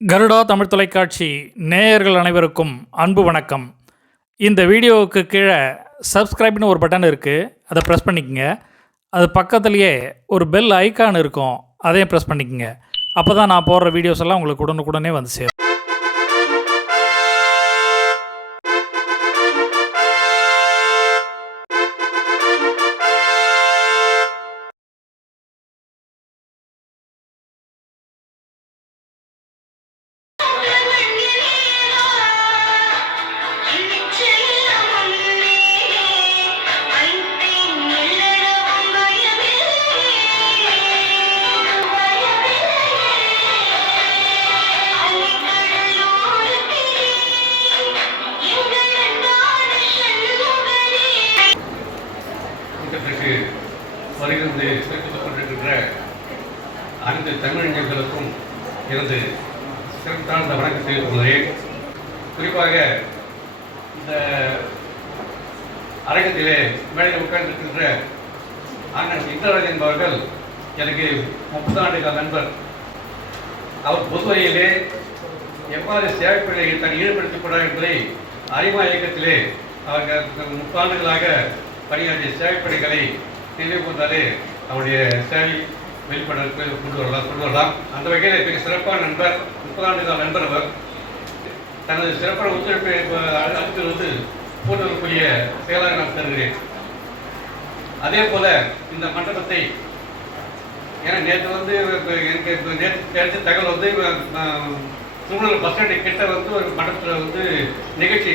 கருடா தமிழ் தொலைக்காட்சி நேயர்கள் அனைவருக்கும் அன்பு வணக்கம். இந்த வீடியோவுக்கு கீழே சப்ஸ்கிரைப்னு ஒரு பட்டன் இருக்குது, அதை ப்ரெஸ் பண்ணிக்கங்க. அது பக்கத்துலேயே ஒரு பெல் ஐக்கான் இருக்கும், அதையும் ப்ரெஸ் பண்ணிக்கங்க. அப்போ தான் நான் போடுற வீடியோஸ் எல்லாம் உங்களுக்கு உடனுக்குடனே வந்து சேரும். வருகிறது சேர்த்துக் கொண்டிருக்கின்ற அனைத்து தமிழறிஞர்களுக்கும் எனது சிறப்பான வணக்கத்தை கொள்கிறேன். குறிப்பாக இந்த அரங்கத்திலே மேடையில் உட்கார்ந்திருக்கின்ற அண்ணன் இந்திரராஜன் என்பவர்கள் எனக்கு 30 ஆண்டுகால நண்பர். அவர் பொதுவரையிலே எவ்வாறு சேவைப்பணியை தன் ஈடுபடுத்திக் கொண்டார் என்பதை அறிமா இயக்கத்திலே அவர்கள் 30 ஆண்டுகளாக பணியாற்றிய சேவைப்பணிகளை நினைவு கொண்டாலே அவருடைய சேவை வெளிப்பட கொண்டு வரலாம். அந்த வகையில் மிக சிறப்பான நண்பர், 30 ஆண்டுகால நண்பர். அவர் தனது சிறப்பான ஒத்துழைப்பை அளித்து வந்து போட்டு வரக்கூடிய செயலாக நான் தருகிறேன். அதே போல இந்த மண்டபத்தை ஏன்னா நேற்று வந்து எனக்கு நேற்று தகவல் வந்து திருவள்ளூர் பஸ் ஸ்டாண்டு கிட்ட வந்து ஒரு மண்டபத்தில் வந்து நிகழ்ச்சி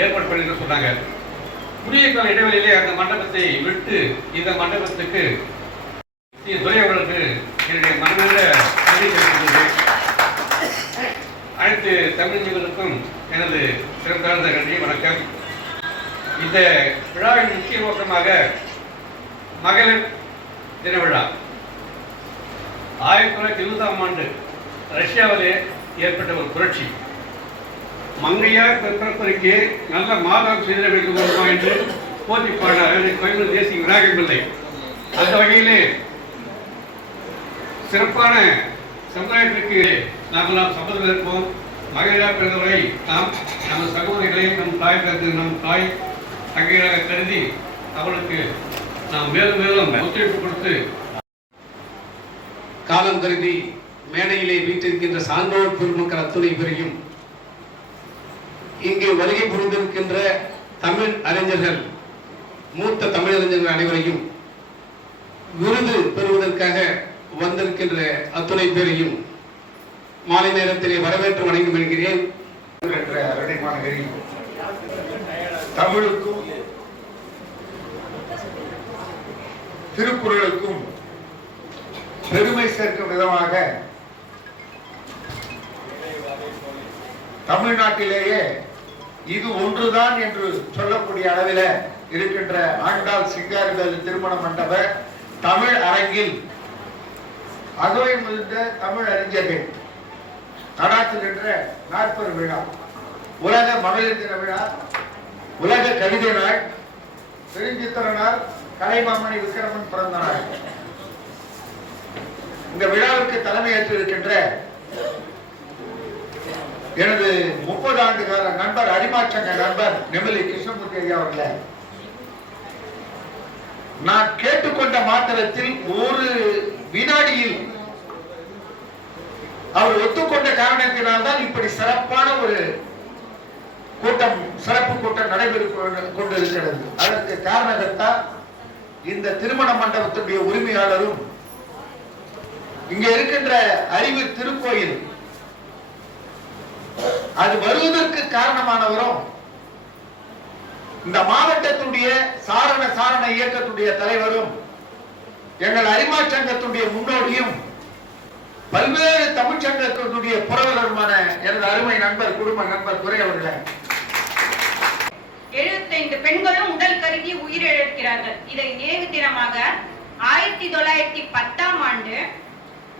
ஏற்பாடு பண்ணிட்டு சொன்னாங்க. குறுகிய கால இடைவெளியிலே அந்த மண்டபத்தை விட்டு இந்த மண்டபத்துக்கு துரை அவர்களுக்கு என்னுடைய மனதில் நன்றி தெரிவிக்கின்றேன். அனைத்து தமிழர்களுக்கும் எனது சிறப்பான நன்றி, வணக்கம். இந்த விழாவின் முக்கிய நோக்கமாக மகளிர் தின விழா 1920ஆம் ஆண்டு ரஷ்யாவிலே ஏற்பட்ட ஒரு புரட்சி. மங்கையார் பிறப்பதற்கு நல்ல மாதம் செய்திட வேண்டும் என்று போட்டிப்பாளர் கோயில் தேசிய விநாயகமில்லை. அந்த வகையிலே சிறப்பான சமுதாயத்திற்கு நாங்கள் சம்மதம் இருப்போம். மகளிராக பிறந்தவரை நாம் நமது சகோதரிகளையும் நம் தாய் தங்கைகளாக கருதி அவளுக்கு நாம் மேலும் மேலும் ஒத்துழைப்பு கொடுத்து காலம் கருதி மேடையிலே வீட்டிருக்கின்ற சான்றோர் பெருமக்கள் அத்துணை பேரையும் இங்கே வருகை புரிந்திருக்கின்ற தமிழ் அறிஞர்கள், மூத்த தமிழறிஞர்கள் அனைவரையும் விருது பெறுவதற்காக வந்திருக்கின்ற அத்துணை பேரையும் மாலை நேரத்திலே வரவேற்று வணங்கி வருகிறேன். தமிழுக்கும் திருக்குறளுக்கும் பெருமை சேர்க்கும் விதமாக தமிழ்நாட்டிலேயே இது ஒன்றுதான் என்று சொல்லக்கூடிய அளவில் இருக்கின்ற ஆண்டாள் சிங்காரவேலு திருமண மண்டப தமிழ் அரங்கில் அகவை முதிர்ந்த தமிழ் அறிஞர்கள் நடாத்துகின்ற 40 விழா, உலக மகளிர் தின விழா, உலக கவிதை நாள், பெருஞ்சித்திர நாள், கலைமாமணி விக்ரமன் பிறந்த நாள். இந்த விழாவிற்கு தலைமை ஏற்றிருக்கின்ற எனது 30 ஆண்டு கால நண்பர், அரிமாச்சங்க நண்பர் நெமிலி கிருஷ்ணமூர்த்தி ஐயா அவர்களே, நான் கேட்டுக்கொண்ட மாத்திரத்தில் ஒரு வினாடியில் அவர் ஒத்துக்கொண்ட காரணத்தினால்தான் இப்படி சிறப்பான ஒரு கூட்டம், சிறப்பு கூட்டம் நடைபெற்று கொண்டிருக்கிறது. அதற்கு காரணகர்த்தா இந்த திருமண மண்டபத்துடைய உரிமையாளரும் இங்க இருக்கின்ற அறிவு திருக்கோயில் அது வருவதற்கு காரணமானவரும் இந்த மாவட்டத்துடைய சாரண இயக்கத்துடைய தலைவரும் எங்கள் அரிமா சங்கத்துடைய முன்னோடியும் பல்வேறு தமிழ் சங்கத்துடைய புரவலருமான எனது அருமை நண்பர், குடும்ப நண்பர் துரை அவர்களே. 75 பெண்களும் உடல் கருகி உயிரிழக்கிறார்கள். இதை நினைவு தினமாக 1910ஆம் ஆண்டு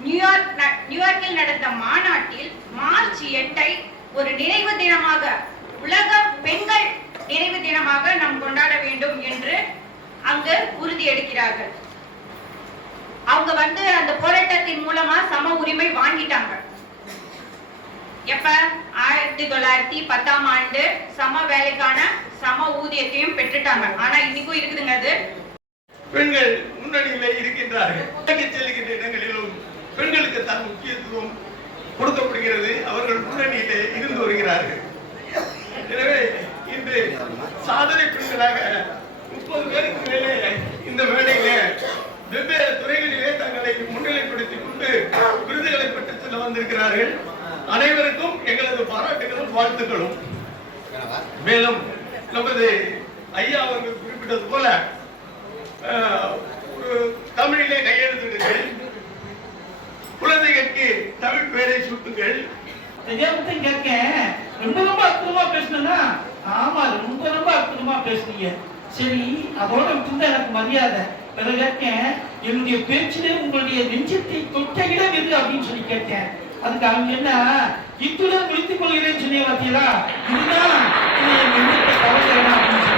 நியூயார்க்கில் நடந்த மாநாட்டில் மார்ச் 8 ஒரு நினைவு தினமாக, உலக பெண்கள் நினைவு தினமாக நாம் கொண்டாட வேண்டும் என்று அங்கு உறுதி எடுக்கிறார்கள். அவங்க அந்த போராட்டத்தின் மூலமா சம உரிமை வாங்கிட்டாங்க. எப்ப 1910ஆம் ஆண்டு சம வேலைக்கான சம ஊதியத்தையும் பெற்றுட்டாங்க. ஆனா இன்னைக்கும் இருக்குதுங்க அது. பெண்கள் முன்னணியிலே இருக்கின்றார்கள். செல்லுகின்ற இடங்களிலும் பெண்களுக்கு தான் முக்கியத்துவம் கொடுக்கப்படுகிறது. அவர்கள் முன்னணியிலே இருந்து வருகிறார்கள். எனவே இன்று சாதனை பெண்களாக 30 பேருக்கு மேலே இந்த வேலையிலே வெவ்வேறு துறைகளிலே தங்களை முன்னிலைப்படுத்திக் கொண்டு விருதுகளை பெற்று செல்ல வந்திருக்கிறார்கள். அனைவருக்கும் எங்களது பாராட்டுகளும் வாழ்த்துக்களும். மேலும் நமது ஐயா அவர்கள் குறிப்பிட்டது போல ஒரு தமிழிலே கையெழுத்திடுங்கள், குழந்தைகளுக்கு தமிழ் பெயரை சூட்டுங்கள். கேட்க ரொம்ப ரொம்ப அற்புதமா பேசணும்னா, ஆமா ரொம்ப ரொம்ப அற்புதமா பேசுனீங்க. சரி, அதோட விட்டு எனக்கு மரியாதை. பிறகு கேட்கேன், என்னுடைய பேச்சிலே உங்களுடைய நெஞ்சத்தை தொட்ட இடம் எது அப்படின்னு சொல்லி கேட்டேன். அதுக்கு அவங்க என்ன, இத்துடன் முடித்துக் கொள்கிறேன்னு சொன்னீங்க பார்த்தீங்களா, இதுதான் என் நெஞ்சத்தை கவர்கிறேன் அப்படின்னு சொல்லி